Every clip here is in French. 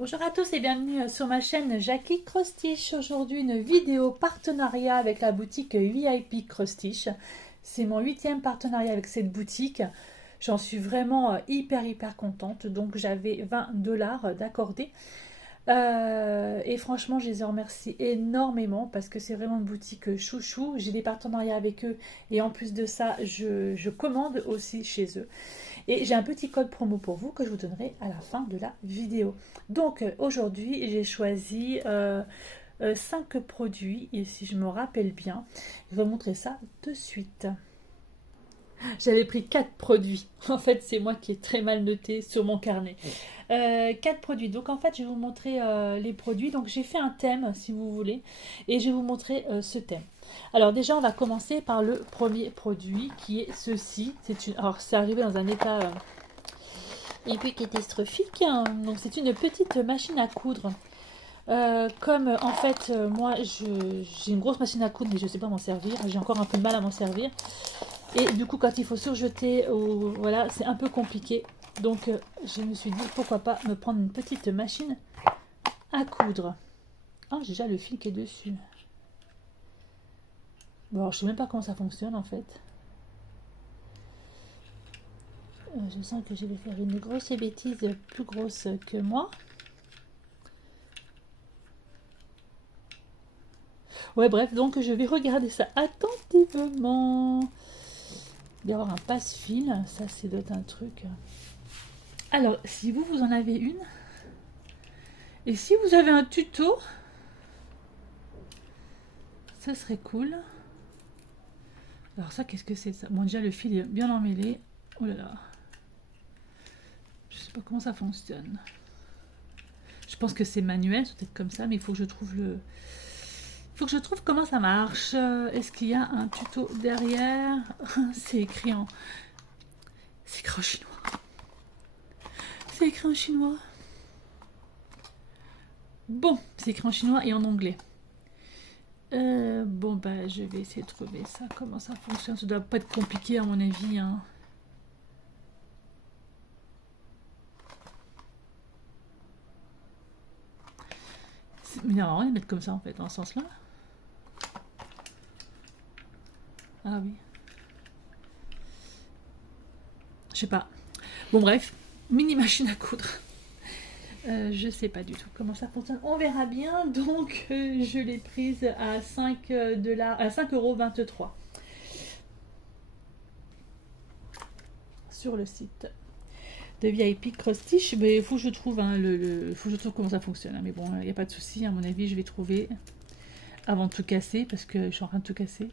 Bonjour à tous et bienvenue sur ma chaîne Jackie Cross-Stitch. Aujourd'hui une vidéo partenariat avec la boutique VIP Cross-Stitch. C'est mon 8e partenariat avec cette boutique. J'en suis vraiment hyper contente. Donc j'avais 20$ d'accordé. Et franchement je les remercie énormément parce que c'est vraiment une boutique chouchou. J'ai des partenariats avec eux et en plus de ça je commande aussi chez eux. Et j'ai un petit code promo pour vous que je vous donnerai à la fin de la vidéo. Donc aujourd'hui j'ai choisi 5 produits et si je me rappelle bien, je vais vous montrer ça de suite. J'avais pris 4 produits. En fait, c'est moi qui ai très mal noté sur mon carnet. 4 produits. Donc, en fait, je vais vous montrer les produits. Donc, j'ai fait un thème, si vous voulez. Et je vais vous montrer ce thème. Alors, déjà, on va commencer par le premier produit, qui est ceci. Alors, c'est arrivé dans un état un peu catastrophique. Hein. Donc, c'est une petite machine à coudre. Comme en fait moi j'ai une grosse machine à coudre mais je ne sais pas m'en servir, j'ai encore un peu de mal à m'en servir et du coup quand il faut surjeter voilà c'est un peu compliqué, donc je me suis dit pourquoi pas me prendre une petite machine à coudre. Ah, j'ai déjà le fil qui est dessus. Bon, alors, je sais même pas comment ça fonctionne en fait. Je sens que je vais faire une grosse bêtise plus grosse que moi. Ouais, bref, donc je vais regarder ça attentivement. D'avoir un passe-fil, ça c'est d'autres un truc. Alors, si vous en avez une, et si vous avez un tuto, ça serait cool. Alors ça, qu'est-ce que c'est ça? Bon, déjà le fil est bien emmêlé. Oh là là. Je sais pas comment ça fonctionne. Je pense que c'est manuel, c'est peut-être comme ça, mais il faut que je trouve le... Il faut que je trouve comment ça marche. Est-ce qu'il y a un tuto derrière? C'est écrit en... C'est écrit en chinois. C'est écrit en chinois. Bon, c'est écrit en chinois et en anglais. Bon, bah, je vais essayer de trouver ça. Comment ça fonctionne? Ça doit pas être compliqué à mon avis. Hein. Mais il y a rien de mettre comme ça en fait, dans ce sens-là. Ah oui. Je sais pas. Bon, bref, mini machine à coudre. Je sais pas du tout comment ça fonctionne. On verra bien. Donc, je l'ai prise à 5$, à 5,23€ sur le site de VIP Cross-Stitch. Mais il faut que je trouve, hein, faut que je trouve comment ça fonctionne. Hein. Mais bon, il n'y a pas de souci. À mon avis, je vais trouver avant de tout casser parce que je suis en train de tout casser.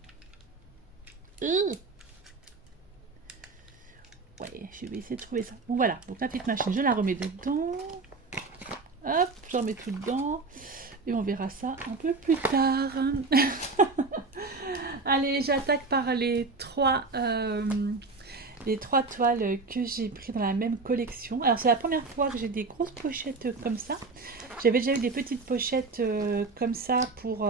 Ouais, je vais essayer de trouver ça. Bon, voilà. Donc, la petite machine, je la remets dedans. Hop, j'en mets tout dedans. Et on verra ça un peu plus tard. Allez, j'attaque par les trois toiles que j'ai pris dans la même collection. Alors, c'est la première fois que j'ai des grosses pochettes comme ça. J'avais déjà eu des petites pochettes comme ça pour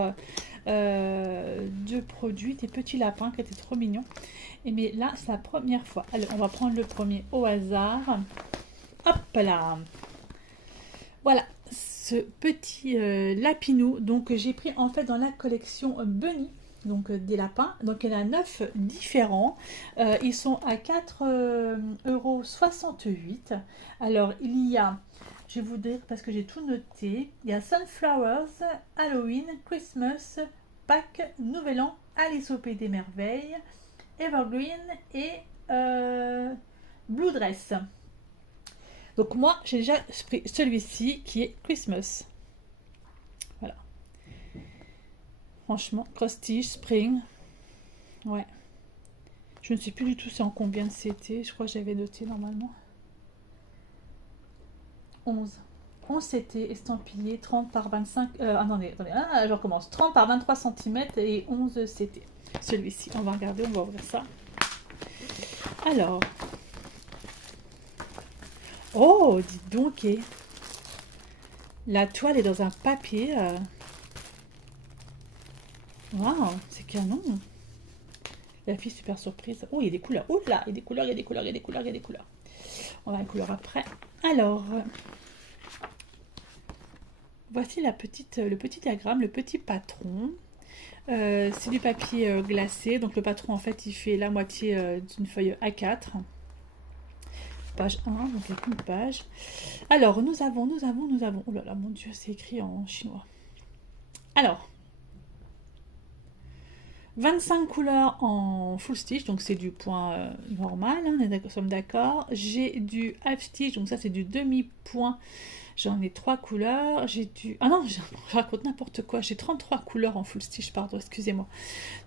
2 produits, des petits lapins qui étaient trop mignons. Mais là, c'est la première fois. Allez, on va prendre le premier au hasard. Hop là! Voilà, ce petit lapinou. Donc, j'ai pris en fait dans la collection Bunny. Donc des lapins, donc il y en a 9 différents, ils sont à 4,68 €. Alors il y a, je vais vous dire parce que j'ai tout noté, il y a Sunflowers, Halloween, Christmas, Pâques, Nouvel An, Alice au Pays des Merveilles, Evergreen et Blue Dress. Donc moi j'ai déjà pris celui-ci qui est Christmas. Voilà. Franchement, Cross-Stitch, Spring. Ouais. Je ne sais plus du tout c'est en combien c'était. Je crois que j'avais noté normalement. 11. 11 c'était estampillé, 30 par 25. Attendez. Je recommence. 30 par 23 cm et 11 c'était celui-ci. On va regarder, on va ouvrir ça. Alors. Oh, dites donc. La toile est dans un papier. Waouh, c'est canon. La fille super surprise. Oh, il y a des couleurs. Oh là, il y a des couleurs, il y a des couleurs, il y a des couleurs, il y a des couleurs. On va les couleurs après. Alors, voici le petit diagramme, le petit patron. C'est du papier glacé, donc le patron en fait il fait la moitié d'une feuille A4. Page 1, donc il n'y a qu'une page. Alors nous avons, oh là là mon dieu, c'est écrit en chinois. Alors, 25 couleurs en full stitch, donc c'est du point normal, hein, nous sommes d'accord. J'ai du half stitch, donc ça c'est du demi-point. J'en ai 3 couleurs, j'ai du... Ah non, je raconte n'importe quoi, j'ai 33 couleurs en full stitch, pardon, excusez-moi.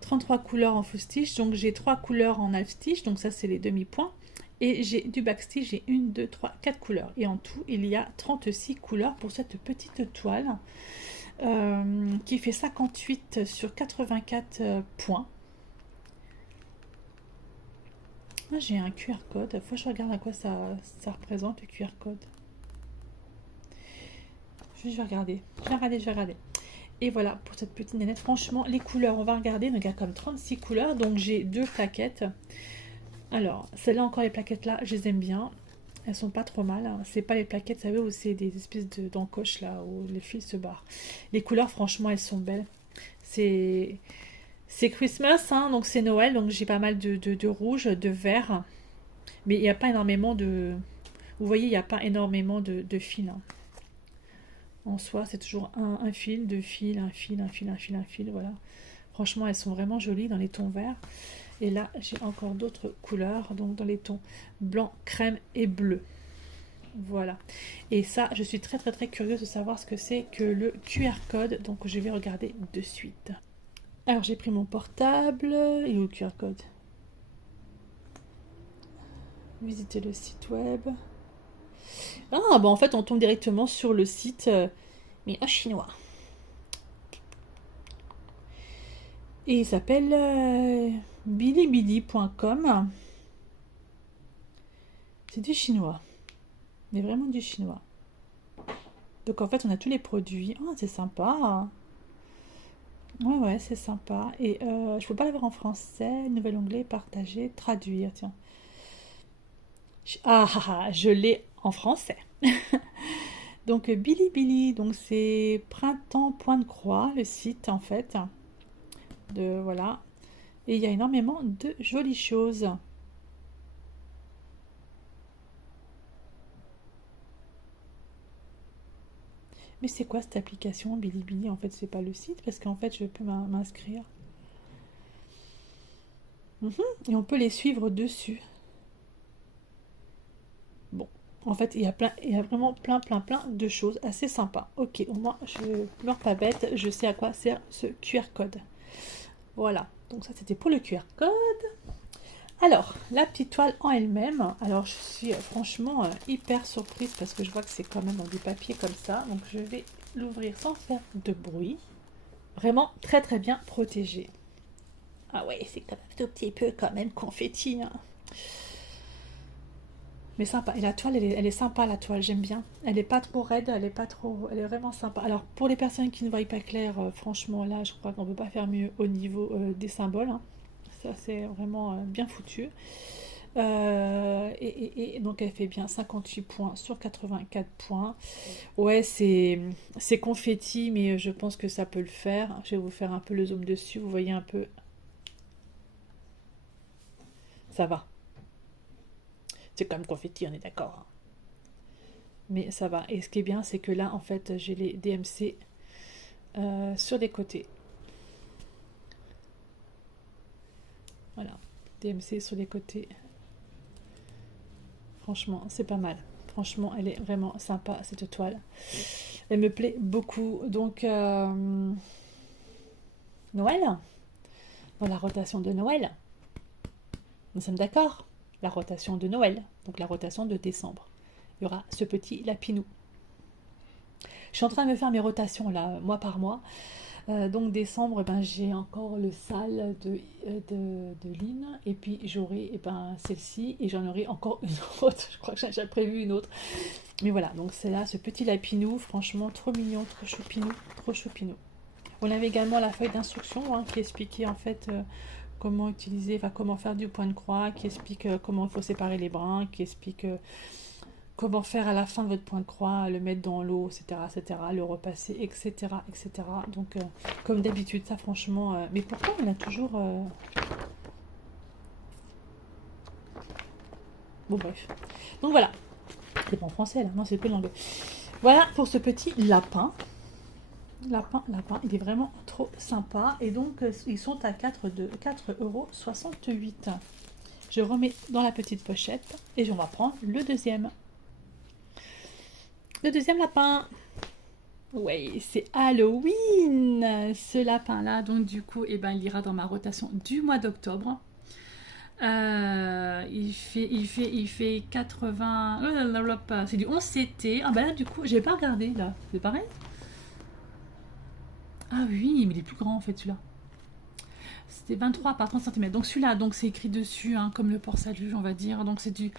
33 couleurs en full stitch, donc j'ai 3 couleurs en half stitch, donc ça c'est les demi-points. Et j'ai du back stitch, j'ai 1, 2, 3, 4 couleurs. Et en tout, il y a 36 couleurs pour cette petite toile qui fait 58 sur 84 points. Ah, j'ai un QR code, il faut que je regarde à quoi ça représente le QR code. Je vais regarder. Et voilà pour cette petite nénette. Franchement, les couleurs, on va regarder. Donc, il y a comme 36 couleurs. Donc, j'ai 2 plaquettes. Alors, celles-là encore, les plaquettes là, je les aime bien. Elles sont pas trop mal. Hein. C'est pas les plaquettes, vous savez, où c'est des espèces d'encoches là, où les fils se barrent. Les couleurs, franchement, elles sont belles. C'est Christmas, hein, donc c'est Noël. Donc, j'ai pas mal de rouge, de vert. Mais il n'y a pas énormément de... Vous voyez, il n'y a pas énormément de fils. Hein. En soi, c'est toujours un fil, deux fils, un fil, voilà. Franchement, elles sont vraiment jolies dans les tons verts. Et là, j'ai encore d'autres couleurs, donc dans les tons blanc, crème et bleu. Voilà. Et ça, je suis très curieuse de savoir ce que c'est que le QR code, donc je vais regarder de suite. Alors, j'ai pris mon portable, et où le QR code? Visiter le site web. Ah, bah en fait, on tombe directement sur le site, mais en chinois. Et il s'appelle bilibili.com. C'est du chinois. Mais vraiment du chinois. Donc en fait, on a tous les produits. Ah, c'est sympa. Ouais, c'est sympa. Et je peux pas l'avoir en français. Nouvel onglet, partager, traduire. Tiens. Je l'ai en français. Donc Bilibili, donc c'est Printemps Point de Croix, le site en fait. Voilà. Et il y a énormément de jolies choses. Mais c'est quoi cette application Bilibili? En fait, c'est pas le site parce qu'en fait, je peux m'inscrire. Et on peut les suivre dessus. Bon, en fait, il y a vraiment plein de choses assez sympas. Ok, au moins, je meurs pas bête, je sais à quoi sert ce QR code. Voilà, donc ça c'était pour le QR code. Alors, la petite toile en elle-même, alors je suis franchement hyper surprise parce que je vois que c'est quand même dans du papier comme ça. Donc je vais l'ouvrir sans faire de bruit. Vraiment très bien protégé. Ah ouais, c'est quand même un tout petit peu quand même confetti. Hein. Mais sympa. Et la toile, elle est sympa, la toile, j'aime bien. Elle est pas trop raide, elle est vraiment sympa. Alors, pour les personnes qui ne voient pas clair, franchement, là, je crois qu'on ne peut pas faire mieux au niveau des symboles. Hein. Ça, c'est vraiment bien foutu. Et donc, elle fait bien 58 points sur 84 points. Ouais, c'est confetti, mais je pense que ça peut le faire. Je vais vous faire un peu le zoom dessus. Vous voyez un peu. Ça va. C'est quand même confetti, on est d'accord. Hein. Mais ça va. Et ce qui est bien, c'est que là, en fait, j'ai les DMC sur les côtés. Voilà. DMC sur les côtés. Franchement, c'est pas mal. Franchement, elle est vraiment sympa, cette toile. Elle me plaît beaucoup. Donc, Noël. Dans la rotation de Noël. Nous sommes d'accord? La rotation de Noël. Donc, la rotation de décembre. Il y aura ce petit lapinou. Je suis en train de me faire mes rotations là, mois par mois. Donc décembre, j'ai encore le sale de Lynn. Et puis j'aurai celle-ci. Et j'en aurai encore une autre. Je crois que j'ai déjà prévu une autre. Mais voilà, donc c'est là ce petit lapinou. Franchement, trop mignon, trop choupinou. Trop choupinou. On avait également la feuille d'instruction qui expliquait en fait comment utiliser, comment faire du point de croix, qui explique comment il faut séparer les brins, qui explique... comment faire à la fin de votre point de croix, le mettre dans l'eau, etc., le repasser, etc., etc. Donc, comme d'habitude, ça franchement... mais pourquoi on a toujours... Bon, bref. Donc, voilà. C'est pas en français, là. Non, c'est que l'anglais. Voilà pour ce petit lapin. Lapin, il est vraiment trop sympa. Et donc, ils sont à 4,68 €. Je remets dans la petite pochette et on va prendre le deuxième. Le deuxième lapin. Oui, c'est Halloween, ce lapin-là. Donc, du coup, eh ben, il ira dans ma rotation du mois d'octobre. Il fait 80... c'est du 11 CT. Ah ben là, du coup, j'ai pas regardé, là. C'est pareil? Ah oui, mais il est plus grand, en fait, celui-là. C'était 23 par 30 cm. Donc celui-là, donc c'est écrit dessus, hein, comme le port-salut, on va dire. Donc c'est du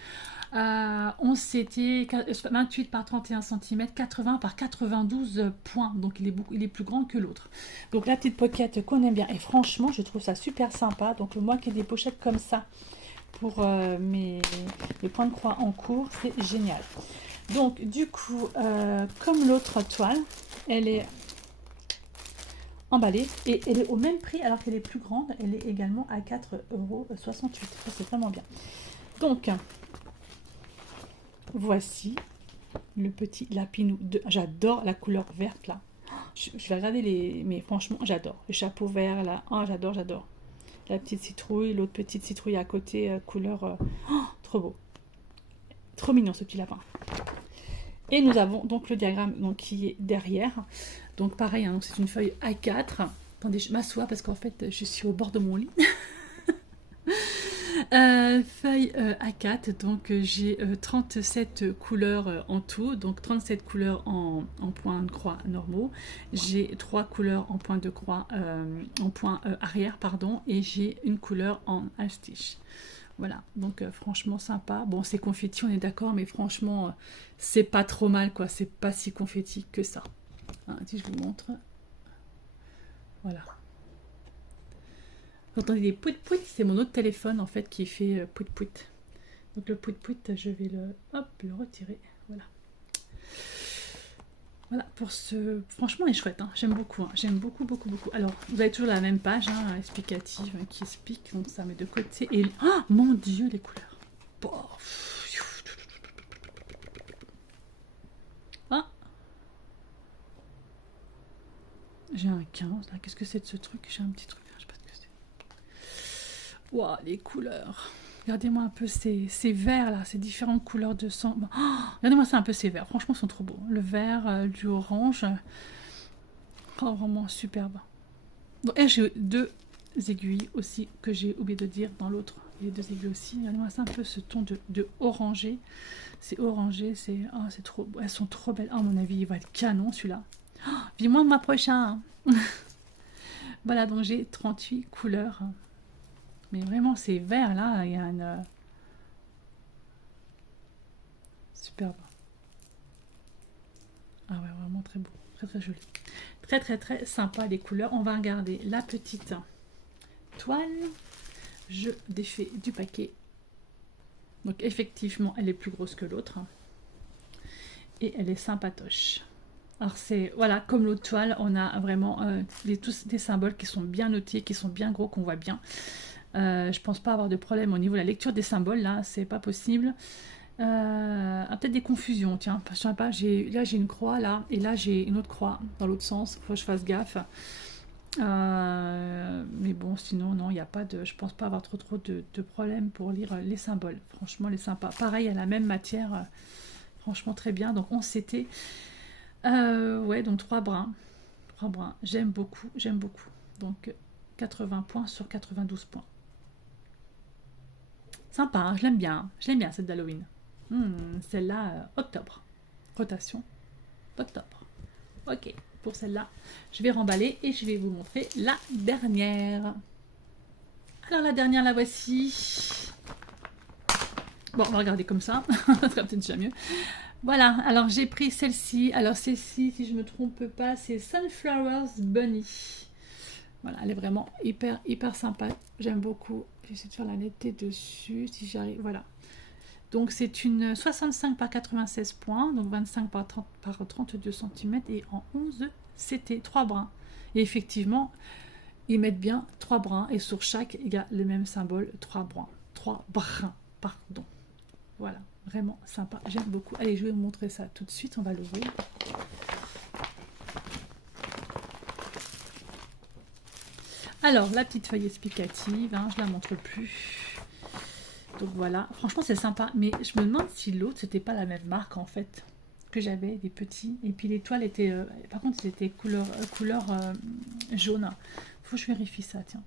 11 CT, 28 par 31 cm, 80 par 92 points. Donc il est plus grand que l'autre. Donc la petite pochette qu'on aime bien. Et franchement, je trouve ça super sympa. Donc moi qui ai des pochettes comme ça pour mes points de croix en cours, c'est génial. Donc du coup, comme l'autre toile, elle est emballée et elle est au même prix alors qu'elle est plus grande. Elle est également à 4,68 €. Ça, c'est vraiment bien. Donc, voici le petit lapinou. J'adore la couleur verte là. Je vais regarder les... Mais franchement, j'adore. Le chapeau vert là. Oh, j'adore, j'adore. La petite citrouille, l'autre petite citrouille à côté, couleur... trop beau. Trop mignon ce petit lapin. Et nous avons donc le diagramme donc, qui est derrière. Donc pareil, hein, c'est une feuille A4. Attendez, je m'assois parce qu'en fait, je suis au bord de mon lit. Feuille A4, donc j'ai 37 couleurs en tout, donc 37 couleurs en points de croix normaux. J'ai 3 couleurs en point de croix, en point arrière, pardon, et j'ai une couleur en half-stitch. Voilà, donc franchement sympa. Bon, c'est confetti, on est d'accord, mais franchement, c'est pas trop mal, quoi. C'est pas si confetti que ça. Hein, si je vous montre. Voilà. Vous entendez des pouit-pouit, c'est mon autre téléphone, en fait, qui fait pouit-pouit. Donc le pouit-pouit, je vais le retirer. Voilà. Voilà, pour ce... Franchement, il est chouette, hein. J'aime beaucoup, hein. J'aime beaucoup, beaucoup, beaucoup. Alors, vous avez toujours la même page, hein, explicative, qui explique, donc ça met de côté. Et... Oh, mon Dieu, les couleurs. Oh. Ah. J'ai un 15, là. Qu'est-ce que c'est de ce truc? J'ai un petit truc, je sais pas ce que c'est. Waouh, les couleurs. Regardez-moi un peu ces verts là, ces différentes couleurs de sang. Oh, regardez-moi ça un peu ces verts, franchement ils sont trop beaux. Le vert, du orange, oh, vraiment superbe. Donc, et j'ai deux aiguilles aussi que j'ai oublié de dire dans l'autre. Il y a deux aiguilles aussi. Regardez-moi ça un peu ce ton de orangé. C'est orangé, c'est trop beau. Elles sont trop belles. À mon avis, il va être canon celui-là. Oh, vis-moi ma prochaine. Voilà, donc j'ai 38 couleurs. Mais vraiment, ces verts là, il y a une... Superbe. Ah ouais, vraiment très beau. Très très joli. Très très très sympa les couleurs. On va regarder la petite toile. Je défais du paquet. Donc effectivement, elle est plus grosse que l'autre. Et elle est sympatoche. Alors c'est, voilà, comme l'autre toile, on a vraiment tous des symboles qui sont bien notés, qui sont bien gros, qu'on voit bien. Je pense pas avoir de problème au niveau de la lecture des symboles, là, c'est pas possible. Peut-être des confusions, tiens, je sais pas, là j'ai une croix, là, et là j'ai une autre croix dans l'autre sens, faut que je fasse gaffe. Mais bon, sinon, non, il n'y a pas de... Je pense pas avoir trop de problèmes pour lire les symboles. Franchement, les sympas. Pareil, à la même matière, franchement, très bien. Donc, on s'était... ouais, donc 3 brins. 3 brins. J'aime beaucoup, j'aime beaucoup. Donc, 80 points sur 92 points. Sympa, hein, je l'aime bien. Hein. Je l'aime bien, cette d'Halloween. Celle-là, octobre. Rotation d'octobre. Ok, pour celle-là, je vais remballer et je vais vous montrer la dernière. Alors, la dernière, la voici. Bon, on va regarder comme ça. Ça sera peut-être déjà mieux. Voilà, alors j'ai pris celle-ci. Alors, celle-ci, si je ne me trompe pas, c'est Sunflowers Bunny. Voilà, elle est vraiment hyper sympa. J'aime beaucoup. J'essaie de faire la netteté dessus, si j'arrive. Voilà. Donc c'est une 65 par 96 points, donc 25 par 32 cm et en 11 CT, 3 brins. Et effectivement, ils mettent bien 3 brins et sur chaque, il y a le même symbole, 3 brins. 3 brins, pardon. Voilà, vraiment sympa, j'aime beaucoup. Allez, je vais vous montrer ça tout de suite, on va l'ouvrir. Alors, la petite feuille explicative, hein, je la montre plus. Donc voilà, franchement c'est sympa, mais je me demande si l'autre c'était pas la même marque en fait que j'avais, des petits, et puis les toiles étaient, par contre c'était couleur jaune. Faut que je vérifie ça, tiens.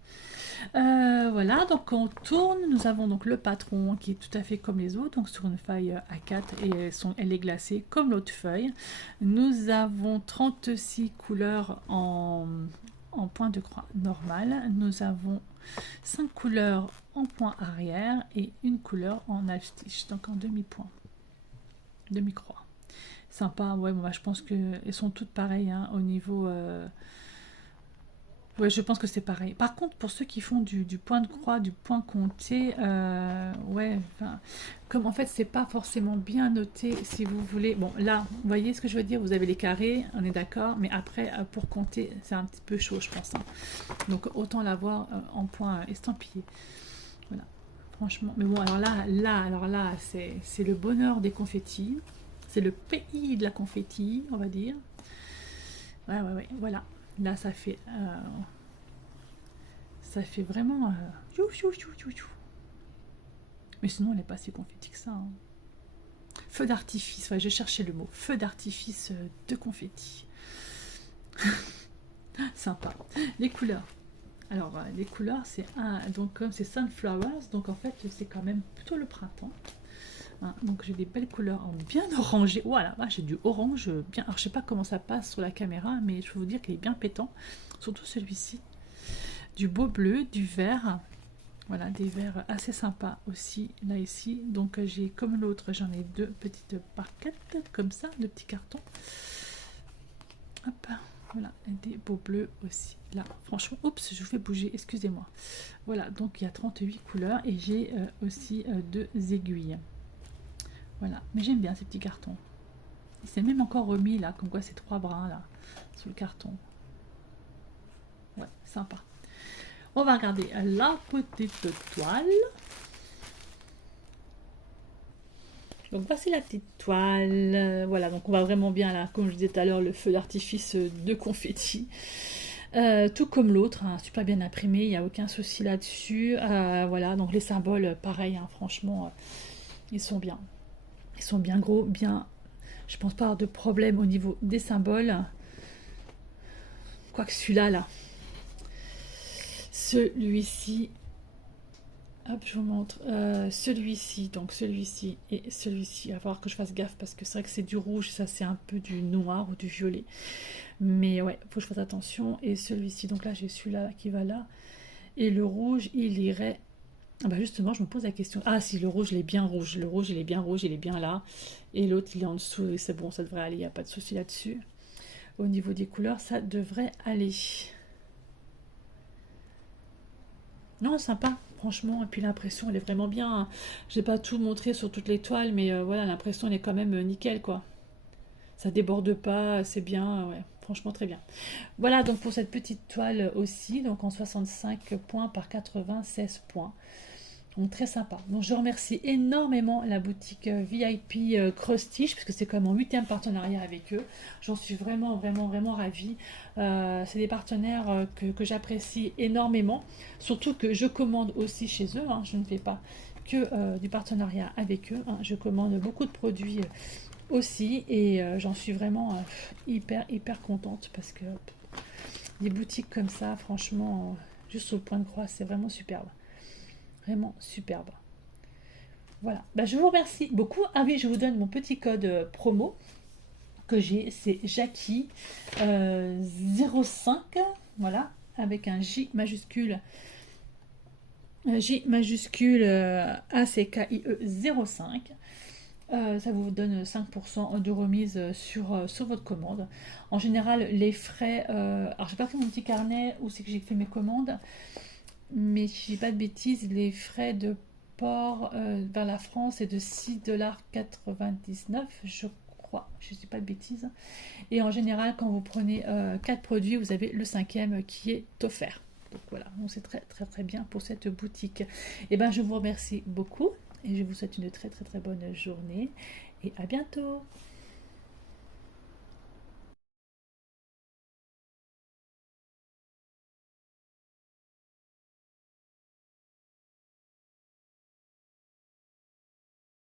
Voilà, donc on tourne, nous avons donc le patron qui est tout à fait comme les autres, donc sur une feuille A4 et elle est glacée comme l'autre feuille. Nous avons 36 couleurs en point de croix normal, nous avons 5 couleurs en point arrière et une couleur en half stitch, donc en demi-point, demi-croix. Sympa, ouais, bon, bah, je pense qu'elles sont toutes pareilles hein, au niveau... Ouais, je pense que c'est pareil. Par contre, pour ceux qui font du point de croix, du point compté, ouais, enfin, comme en fait, c'est pas forcément bien noté, si vous voulez. Bon, là, vous voyez ce que je veux dire, vous avez les carrés, on est d'accord, mais après, pour compter, c'est un petit peu chaud, je pense. Hein. Donc, autant l'avoir en point estampillé. Voilà, franchement. Mais bon, alors là, c'est le bonheur des confettis. C'est le pays de la confetti, on va dire. Ouais, voilà. Là, ça fait vraiment... Mais sinon, elle n'est pas si confetti que ça. Hein. Feu d'artifice, ouais, je cherchais le mot. Feu d'artifice de confetti. Sympa. Les couleurs. Alors, les couleurs, c'est donc comme c'est Sunflowers, donc en fait, c'est quand même plutôt le printemps. Hein, donc j'ai des belles couleurs bien orangées. Voilà, j'ai du orange bien. Alors je sais pas comment ça passe sur la caméra, mais je peux vous dire qu'il est bien pétant. Surtout celui-ci. Du beau bleu, du vert. Voilà, des verts assez sympas aussi là ici. Donc j'ai comme l'autre, j'en ai deux petites barquettes comme ça, de petits cartons. Hop, voilà, et des beaux bleus aussi là. Franchement, oups, je vous fais bouger, excusez-moi. Voilà, donc il y a 38 couleurs et j'ai aussi deux aiguilles. Voilà, mais j'aime bien ces petits cartons. Il s'est même encore remis là, comme quoi ces 3 brins là, sur le carton. Ouais, sympa. On va regarder la petite toile. Donc voici la petite toile. Voilà, donc on va vraiment bien là, comme je disais tout à l'heure, le feu d'artifice de confetti. Tout comme l'autre, hein, super bien imprimé, il n'y a aucun souci là-dessus. Voilà, donc les symboles, pareil, hein, franchement, ils sont bien. Ils sont bien gros, bien... Je pense pas avoir de problème au niveau des symboles. Quoique celui-là, là. Celui-ci... Hop, je vous montre. Celui-ci, donc celui-ci et celui-ci. Il va falloir que je fasse gaffe parce que c'est vrai que c'est du rouge, ça c'est un peu du noir ou du violet. Mais ouais, il faut que je fasse attention. Et celui-ci, donc là j'ai celui-là qui va là. Et le rouge, il irait... Ah bah justement, je me pose la question. Ah si, le rouge, il est bien rouge. Le rouge, il est bien rouge, il est bien là. Et l'autre, il est en dessous. Et c'est bon, ça devrait aller. Il n'y a pas de souci là-dessus. Au niveau des couleurs, ça devrait aller. Non, sympa, franchement. Et puis l'impression, elle est vraiment bien. Je n'ai pas tout montré sur toutes les toiles, mais voilà, l'impression, elle est quand même nickel, quoi. Ça déborde pas, c'est bien, ouais. Franchement, très bien. Voilà donc pour cette petite toile aussi, donc en 65 points par 96 points. Donc très sympa. Donc je remercie énormément la boutique VIP Cross Stitch puisque c'est comme mon 8e partenariat avec eux. J'en suis vraiment ravie. C'est des partenaires que j'apprécie énormément. Surtout que je commande aussi chez eux. Hein. Je ne fais pas que du partenariat avec eux. Hein. Je commande beaucoup de produits aussi et j'en suis vraiment hyper contente parce que des boutiques comme ça, franchement, juste au point de croix, c'est vraiment superbe. Vraiment superbe. Voilà. Bah, je vous remercie beaucoup. Ah oui, je vous donne mon petit code promo que j'ai. C'est Jackie 05. Voilà. Avec un J majuscule. J majuscule ACKIE 05. Ça vous donne 5% de remise sur votre commande. En général, les frais... alors, j'ai pas pris mon petit carnet où c'est que j'ai fait mes commandes. Mais si je dis pas de bêtises, les frais de port vers la France est de 6,99 $, je crois, je ne dis pas de bêtises. Et en général, quand vous prenez 4 produits, vous avez le 5e qui est offert. Donc voilà, c'est très très très bien pour cette boutique. Et ben je vous remercie beaucoup et je vous souhaite une très très très bonne journée et à bientôt.